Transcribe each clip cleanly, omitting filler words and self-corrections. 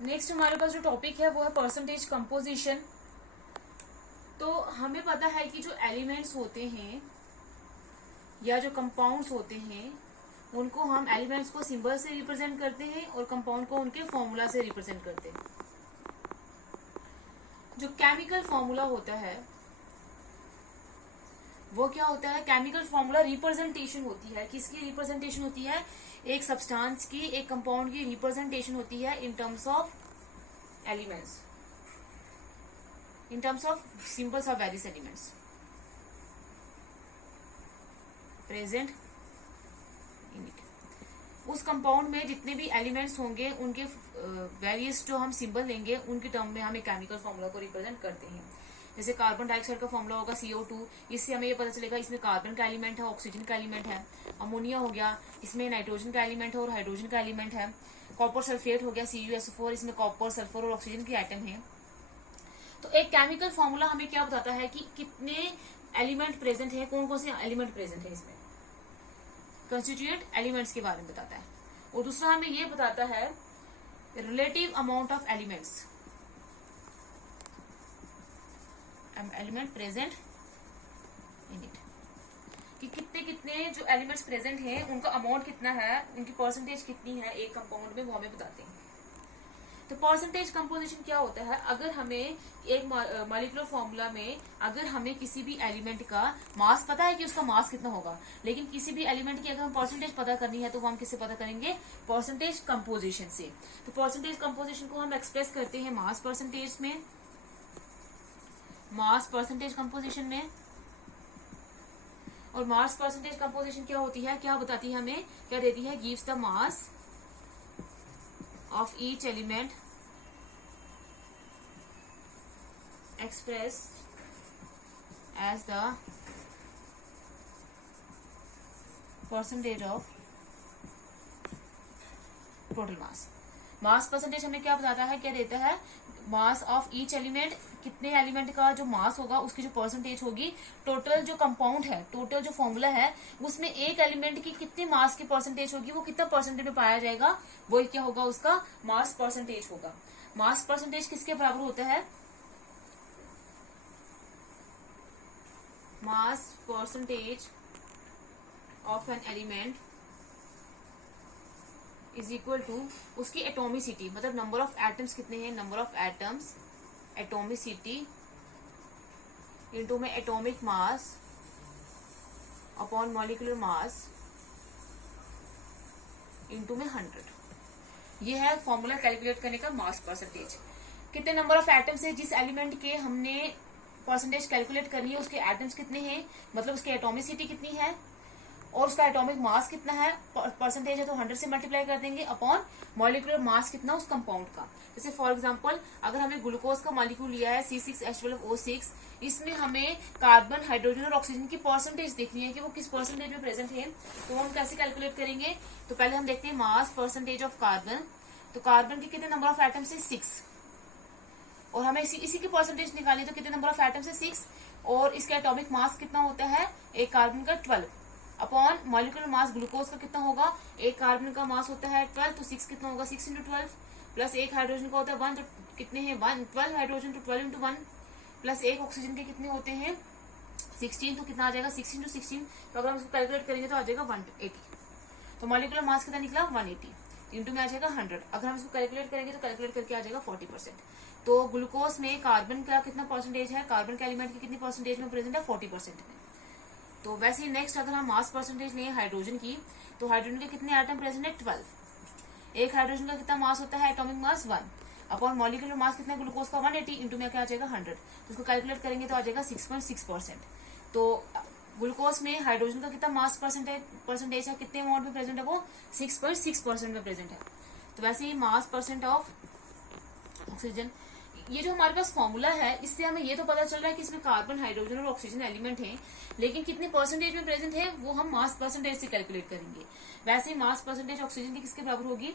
Next हमारे पास जो topic है वो है परसेंटेज कंपोजिशन। तो हमें पता है कि जो एलिमेंट्स होते हैं या जो कंपाउंड्स होते हैं उनको हम एलिमेंट्स को सिंबल से रिप्रेजेंट करते हैं और कंपाउंड को उनके फॉर्मूला से रिप्रेजेंट करते हैं। जो केमिकल फॉर्मूला होता है वो क्या होता है? केमिकल फॉर्मूला रिप्रेजेंटेशन होती है। किसकी रिप्रेजेंटेशन होती है? एक सब्सटेंस की, एक कंपाउंड की रिप्रेजेंटेशन होती है in terms of elements, in terms of symbols of various elements present in it. उस कंपाउंड में जितने भी एलिमेंट्स होंगे उनके वेरियस जो हम सिंबल लेंगे उनके टर्म में हम एक केमिकल फॉर्मूला को रिप्रेजेंट करते हैं। जैसे कार्बन डाइऑक्साइड का फॉर्मूला होगा CO2, इससे हमें ये पता चलेगा इसमें कार्बन का एलिमेंट है, ऑक्सीजन का एलिमेंट है। अमोनिया हो गया, इसमें नाइट्रोजन का एलिमेंट है और हाइड्रोजन का एलिमेंट है। कॉपर सल्फेट हो गया CuSO4, इसमें कॉपर, सल्फर और ऑक्सीजन के एटम है। तो एक केमिकल फॉर्मूला हमें क्या बताता है कि कितने एलिमेंट प्रेजेंट है, कौन कौन से एलिमेंट प्रेजेंट है, इसमें कंस्टिट्यूएंट एलिमेंट्स के बारे में बताता है। और दूसरा हमें ये बताता है relative amount of elements, element present in it, कि कितने कितने जो एलिमेंट्स प्रेजेंट हैं उनका अमाउंट कितना है, उनकी परसेंटेज कितनी है एक कंपाउंड में, वो हमें बताते हैं। तो परसेंटेज कंपोजिशन क्या होता है? अगर हमें एक मॉलिक्यूलर फॉर्मूला में अगर हमें किसी भी एलिमेंट का मास पता है कि उसका मास कितना होगा, लेकिन किसी भी एलिमेंट की अगर हम परसेंटेज पता करनी है तो वो हम किससे पता करेंगे? परसेंटेज कंपोजिशन से। तो परसेंटेज कंपोजिशन को हम एक्सप्रेस करते हैं मास परसेंटेज में, मास परसेंटेज कंपोजिशन में। और मास परसेंटेज कंपोजिशन क्या होती है, क्या बताती है हमें, क्या देती है? Gives the mass of each element expressed as the percentage of total mass। Mass percentage हमें क्या बताता है, क्या देता है? मास ऑफ ईच एलिमेंट, कितने एलिमेंट का जो मास होगा उसकी जो परसेंटेज होगी, टोटल जो कंपाउंड है, टोटल जो फॉर्मूला है उसमें एक एलिमेंट की कितनी मास की परसेंटेज होगी, वो कितना परसेंटेज में पाया जाएगा, वो क्या होगा? उसका मास परसेंटेज होगा। मास परसेंटेज किसके बराबर होता है? Mass percentage of an element is equal to उसकी एटोमिसिटी, मतलब नंबर ऑफ एटम्स कितने हैं, number of atoms, atomicity into में atomic mass upon molecular mass into में 100। ये है फॉर्मूला कैलकुलेट करने का मास परसेंटेज। कितने नंबर ऑफ एटम्स है जिस एलिमेंट के हमने परसेंटेज कैलकुलेट करनी है, उसके एटम्स कितने हैं, मतलब उसकी एटोमिसिटी कितनी है और उसका एटॉमिक मास कितना है, परसेंटेज है तो 100 से मल्टीप्लाई कर देंगे अपॉन मॉलिक्यूलर मास कितना उस कंपाउंड का। जैसे फॉर एग्जांपल अगर हमें ग्लूकोज का मॉलिक्यूल लिया है C6H12O6, इसमें हमें कार्बन, हाइड्रोजन और ऑक्सीजन की परसेंटेज देखनी है कि वो किस परसेंटेज में प्रेजेंट है। तो हम कैसे कैलकुलेट करेंगे? तो पहले हम देखते हैं मास परसेंटेज ऑफ कार्बन। तो कार्बन के कितने नंबर ऑफ एटम्स है? 6, और हमें इसी की परसेंटेज निकालनी है तो कितने नंबर ऑफ एटम्स है? 6, और इसका एटॉमिक मास कितना होता है एक कार्बन का? 12 अपॉन मॉलिक्यूलर मास ग्लूकोज का कितना होगा, एक कार्बन का मास होता है 12, तो 6 कितना होगा? 6 × 12 प्लस एक हाइड्रोजन का होता है 1, तो कितने हैं? 1, 12 हाइड्रोजन तो 12 × 1 प्लस एक ऑक्सीजन के कितने होते हैं? 16, तो कितना आ जाएगा? 6 × 16। तो अगर हम इसको कैलकुलेट करेंगे तो आ जाएगा 180। तो मॉलिक्यूलर मास कितना निकला? 180 इंटू में आ जाएगा 100। अगर हम इसको कैलकुलेट करेंगे तो कैलकुलेट करके आ जाएगा 40%। तो ग्लूकोज में कार्बन का कितना परसेंटेज है, कार्बन के एलिमेंट की कितनी परसेंटेज में प्रेजेंट है? 40% में। तो वैसे ही नेक्स्ट अगर हम मास परसेंटेज लें हाइड्रोजन की, तो हाइड्रोजन के कितने एटम प्रेजेंट है? 12। एक हाइड्रोजन का कितना मास होता है? एटॉमिक मास 1 अपॉन मॉलिक्यूलर मास कितना ग्लूकोज का? 180 इंटू में क्या आ जाएगा? 100। तो इसको कैलकुलेट करेंगे तो आ जाएगा 6.6%। तो ग्लूकोज में हाइड्रोजन का कितना मास परसेंटेज है, कितने अमाउंट में प्रेजेंट है? वो 6.6% में प्रेजेंट है। तो वैसे ही मास परसेंट ऑफ ऑक्सीजन, ये जो हमारे पास फॉर्मूला है इससे हमें ये तो पता चल रहा है कि इसमें कार्बन, हाइड्रोजन और ऑक्सीजन एलिमेंट हैं, लेकिन कितने परसेंटेज में प्रेजेंट है वो हम मास परसेंटेज से कैलकुलेट करेंगे। वैसे ही मास परसेंटेज ऑक्सीजन की किसके बराबर होगी?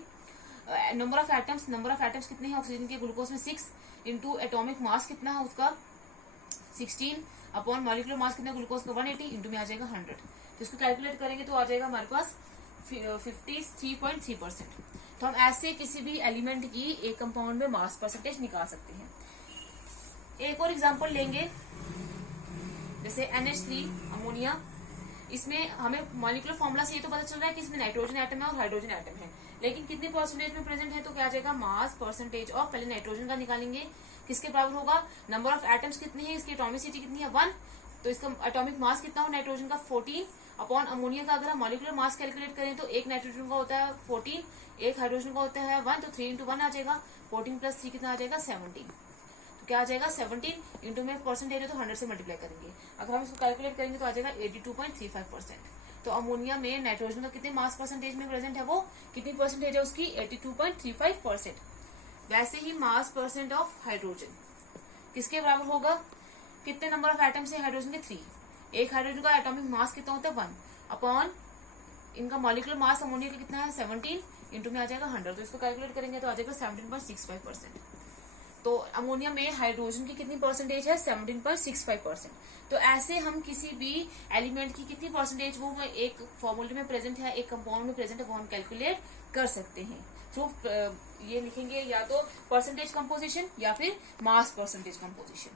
Number of atoms, number of atoms कितने हैं ऑक्सीजन के? ग्लूकोज में 6 इंटू एटॉमिक मास कितना है उसका? 16 अपॉन मॉलिक्यूलर मास कितना? ग्लूकोज का 180 इंटू में आ जाएगा 100। तो इसको कैलकुलेट करेंगे तो आ जाएगा हमारे पास 53.3%। तो हम ऐसे किसी भी एलिमेंट की एक कंपाउंड में मास परसेंटेज निकाल सकते हैं। एक और एग्जांपल लेंगे, जैसे NH3 अमोनिया। इसमें हमें मॉलिक्यूलर फॉर्मूला से ये तो पता चल रहा है कि इसमें नाइट्रोजन एटम है और हाइड्रोजन एटम है, लेकिन कितने परसेंटेज में प्रेजेंट है, तो क्या आ जाएगा मास परसेंटेज ऑफ, पहले नाइट्रोजन का निकालेंगे, किसके बराबर होगा, नंबर ऑफ एटम्स कितने हैं, इसकी एटॉमिसिटी कितनी है 1, तो इसका एटॉमिक मास कितना हो नाइट्रोजन का 14 अपॉन अमोनिया का अगर हम मॉलिक्यूलर मास कैलकुलेट करें तो एक नाइट्रोजन का होता है 14, एक हाइड्रोजन का होता है 1, तो 3 इंटू 1 आ जाएगा, 14 प्लस 3 कितना आ जाएगा 17, तो क्या आ जाएगा 17 इंटू में परसेंटेज है तो 100 से मल्टीप्लाई करेंगे, अगर हम इसको कैलकुलेट करेंगे तो आ जाएगा 82.35%। तो अमोनिया में नाइट्रोजन का कितने मास परसेंटेज में प्रेजेंट है, वो कितनी परसेंटेज है उसकी 82.35%। वैसे ही मास परसेंट ऑफ हाइड्रोजन किसके बराबर होगा, कितने नंबर ऑफ एटम्स है हाइड्रोजन के 3, एक हाइड्रोजन का एटॉमिक मास कितना होता है 1 अपॉन इनका मॉलिक्यूलर मास अमोनिया का कितना है 17 इंटू में आ जाएगा 100, तो इसको कैलकुलेट करेंगे तो आ जाएगा 17.65%। तो अमोनिया में हाइड्रोजन की कितनी परसेंटेज है 17.65%। तो ऐसे हम किसी भी एलिमेंट की कितनी परसेंटेज वो एक फॉर्मूले में प्रेजेंट है, एक कंपाउंड में प्रेजेंट है, वो हम कैलकुलेट कर सकते हैं थ्रू ये लिखेंगे या तो परसेंटेज कंपोजिशन या फिर मास परसेंटेज कंपोजिशन।